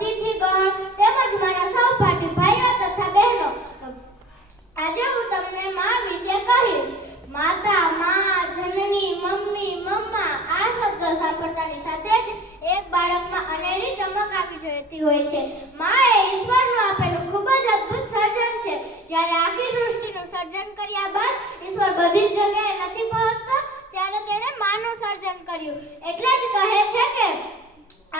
અતિથિગણ તેમજ મારા સહપાઠી ભાઈઓ તથા બહેનો, આજે હું તમને માં વિશે કહીશ. માતા, માં, જનની, મમ્મી, મમ્મા આ શબ્દો સાંભળતાની સાથે જ એક બાળકમાં અનેરી ચમક આવી જતી હોય છે. માં એ ઈશ્વરનું આપેલું ખૂબ જ અદ્ભુત સર્જન છે. જ્યારે આખી સૃષ્ટિનું સર્જન કર્યા બાદ ઈશ્વર બધી જ જગ્યાએ નથી પહોંચતો, ત્યારે તેણે માનું સર્જન કર્યું. એટલે જ કહે છે કે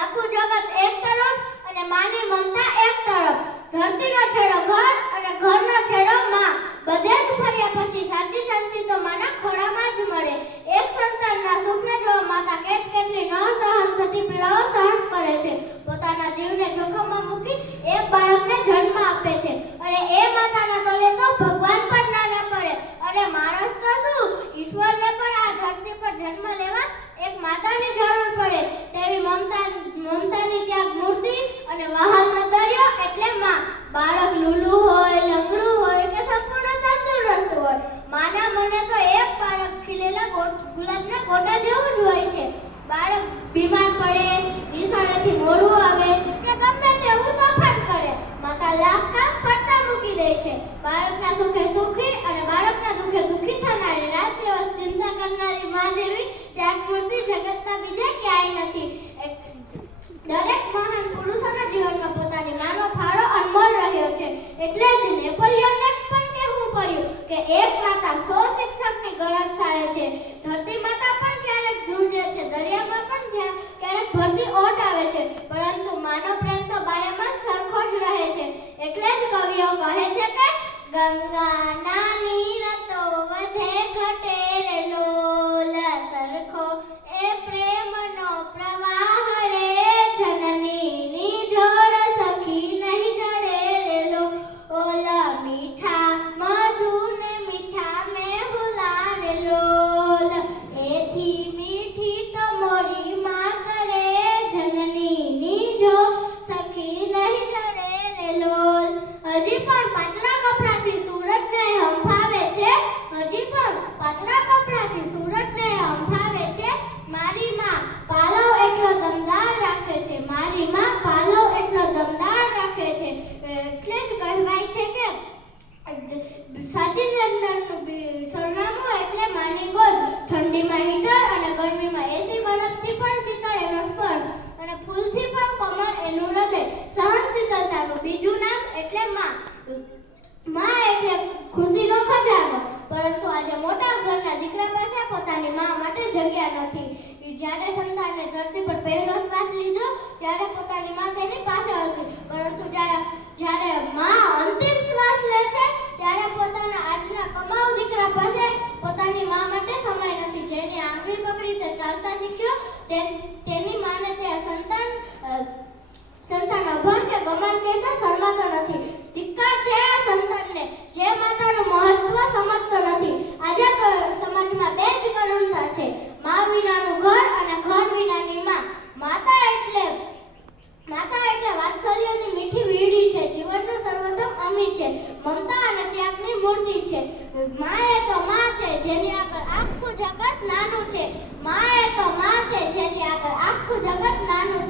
આખું જગત એક તરફ અને માની મમતા એક તરફ. ધરતીનો છેડો ઘર અને ઘરનો છેડો માં. બધે જ ફર્યા પછી સાચી શાંતિ તો માના ખોળામાં જ મળે. એક સંતાનના સુખને જોવા માતા કેટલી ન સહન થતી પીડાઓ સહન કરે છે. પોતાના જીવને જોખમમાં મૂકી એક બાળકને જન્મ આપે છે અને એ માતાના તલે તો ભગવાન પણ ના પડે. અને માણસ તો શું, ઈશ્વરને પણ આ ધરતી પર જન્મ લેવા એક માતાની જરૂર પડે. તેવી મમતાની ત્યાગ મૂર્તિ અને વહાલનો દરિયો એટલે માં. બાળક લૂલું હોય, લંગડું હોય કે સંપૂર્ણ તંદુરસ્ત હોય, માના મને તો એક બાળક ખીલેલા ગુલાબના ગોટા જેવું જ હોય છે. બાળક બીમાર પડે, નિશાળેથી મોડું આવે કે ગમે તેવું તોફાન કરે, માતા લાખ કામ ફરતા મૂકી દે છે. બાળકના સુખે સુખી અને બાળકના દુઃખે દુઃખી થનારી, રાત દિવસ ચિંતા કરનારી માં જેવી ત્યાગમૂર્તિ જગતમાં બીજે ક્યાંય નથી. દરેક મહાન પુરુષોના જીવનમાં પોતાની માનો ફાળો અનમોલ રહ્યો છે. એટલે જ નેપોલિયનને પણ કહેવું પડ્યું કે એક માતા 100 શિક્ષકની ગરજ સાળે છે. ધરતી માતા પણ ક્યારેક ધ્રુજે છે, દરિયામાં પણ ક્યારેક ભરતી ઓટ આવે છે, પરંતુ માનો પ્રેમ તો બારેમાસ સરખો જ રહે છે. એટલે જ કવિઓ કહે છે કે ગંગાના નીર તો વધે ઘટે રે લોલ, સરખો એ પ્રેમનો પ્રવાહ રે, જનનીની જોડ સખી નહીં જડે રે લોલ, મીઠા મધુને મીઠા મેહુલા રે લોલ, એથી મીઠી તો મોરી માં કરે, જનનીની જો સખી નહીં જડે રે લોલ. હજી પણ પાતળા કપડાથી સૂરજને હંફાવે છે, હજી પણ પાતળા કપડાથી સૂરજને હંફાવે છે. મારી માં પાલવ એટલો દમદાર રાખે છે, મારી માં પાલવ એટલો દમદાર રાખે છે. એટલે જ કહેવાય છે કે સાચી નંદનનું સરનામું એટલે માની ગોદ. ઠંડીમાં હીટર અને ગરમીમાં એસી, બરફથી પણ શીતળ એનો સ્પર્શ અને ફૂલથી પણ કોમળ એનું હૃદય. સહનશીલતાનું બીજું નામ એટલે માં. માં એટલે ખુશીનો ખજાનો. પરંતુ આજે મોટા ઘરના દીકરા પાસે પોતાની માં માટે જગ્યા નથી. જ્યારે સંતાનને ધરતી પર પહેલો શ્વાસ લીધો ત્યારે પોતાની માં તેની પાસે હતી, પરંતુ જ્યારે માં અંતિમ શ્વાસ લે છે ત્યારે પોતાના આજના કમાઉ દીકરા પાસે પોતાની માં માટે સમય નથી. જેની આંગળી પકડી તે ચાલતા શીખ્યો તેની માને તે સંતાન અભણ કે ગમન કહેતા શરમાતો નથી. ધિક્કાર છે આ સંતાનને જે માતાનું મહત્વ સમજતો નથી. આજે સમાજમાં બે જ કરુણતા છે, માં વિનાનું ઘર અને ઘર વિનાની માં. માતા એટલે વાત્સલ્યની મીઠી વીડી છે, જીવનનું સર્વોત્તમ અમી છે, મમતા અને ત્યાગની મૂર્તિ છે. માં એ તો માં છે જેની આગળ આખું જગત નાનું છે. માં એ તો માં છે જેની આગળ આખું જગત નાનું છે.